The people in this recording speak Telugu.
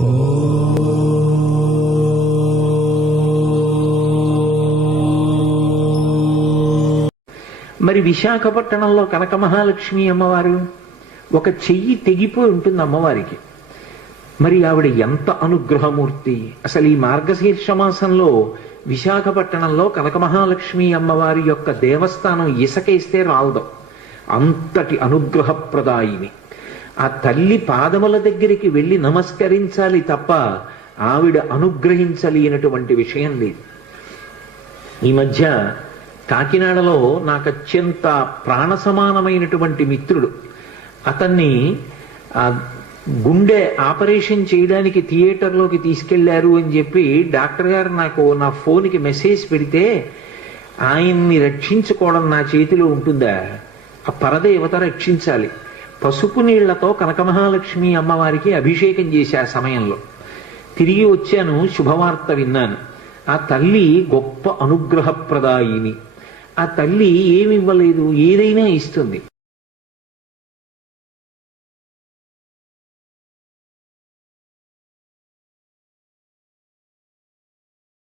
మరి విశాఖపట్నంలో కనక మహాలక్ష్మి అమ్మవారు ఒక చెయ్యి తెగిపోయి ఉంటుంది అమ్మవారికి. మరి ఆవిడ ఎంత అనుగ్రహమూర్తి! అసలు ఈ మార్గశీర్ష మాసంలో విశాఖపట్నంలో కనక మహాలక్ష్మి అమ్మవారి యొక్క దేవస్థానం ఇసకేస్తే రాలదు, అంతటి అనుగ్రహప్రదాయిని. ఆ తల్లి పాదముల దగ్గరికి వెళ్ళి నమస్కరించాలి తప్ప ఆవిడ అనుగ్రహించలేనటువంటి విషయం లేదు. ఈ మధ్య కాకినాడలో నాకు అత్యంత ప్రాణ సమానమైనటువంటి మిత్రుడు, అతన్ని గుండె ఆపరేషన్ చేయడానికి థియేటర్లోకి తీసుకెళ్లారు అని చెప్పి డాక్టర్ గారు నాకు నా ఫోన్కి మెసేజ్ పెడితే, ఆయన్ని రక్షించుకోవడం నా చేతిలో ఉంటుందా? ఆ పరదేవత రక్షించాలి. పసుపు నీళ్లతో కనకమహాలక్ష్మి అమ్మవారికి అభిషేకం చేశా ఆ సమయంలో. తిరిగి వచ్చాను, శుభవార్త విన్నాను. ఆ తల్లి గొప్ప అనుగ్రహప్రదాయిని. ఆ తల్లి ఏమివ్వలేదు, ఏదైనా ఇస్తుంది.